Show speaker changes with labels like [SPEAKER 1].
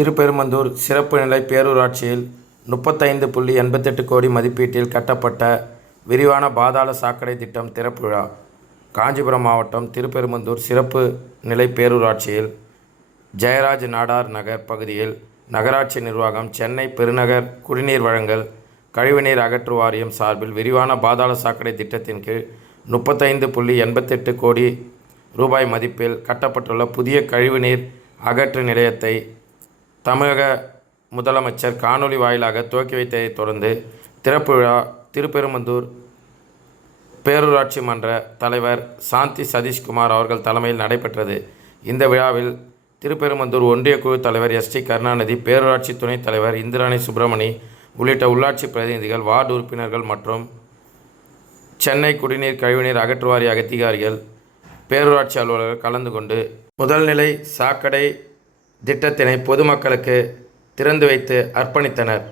[SPEAKER 1] சிறுபெருமந்தூர் சிறப்பு நிலை பேரூராட்சியில் முப்பத்தைந்து புள்ளி எண்பத்தெட்டு கோடி மதிப்பீட்டில் கட்டப்பட்ட விரிவான பாதாள சாக்கடை திட்டம் திறப்பு விழா. காஞ்சிபுரம் மாவட்டம் திருப்பெருமந்தூர் சிறப்பு நிலை பேரூராட்சியில் ஜெயராஜ் நாடார் நகர் பகுதியில் நகராட்சி நிர்வாகம் சென்னை பெருநகர் குடிநீர் வழங்கல் கழிவுநீர் அகற்று வாரியம் சார்பில் விரிவான பாதாள சாக்கடை திட்டத்தின் கீழ் முப்பத்தைந்து புள்ளி எண்பத்தெட்டு கோடி ரூபாய் மதிப்பில் கட்டப்பட்டுள்ள புதிய கழிவுநீர் அகற்று நிலையத்தை தமிழக முதலமைச்சர் காணொலி வாயிலாக துவக்கி வைத்ததைத் தொடர்ந்து திறப்பு விழா திருப்பெரும்பந்தூர் பேரூராட்சி மன்ற தலைவர் சாந்தி சதீஷ்குமார் அவர்கள் தலைமையில் நடைபெற்றது. இந்த விழாவில் திருப்பெரும்பந்தூர் ஒன்றிய குழு தலைவர் எஸ் டி கருணாநிதி பேரூராட்சி துணைத் தலைவர் இந்திராணி சுப்பிரமணி உள்ளிட்ட உள்ளாட்சி பிரதிநிதிகள் வார்டு உறுப்பினர்கள் மற்றும் சென்னை குடிநீர் கழிவுநீர் அகற்றுவாரி அதிகாரிகள் பேரூராட்சி அலுவலர்கள் கலந்து கொண்டு முதல்நிலை சாக்கடை திட்டத்தினை பொதுமக்களுக்கு திறந்து வைத்து அர்ப்பணித்தனர்.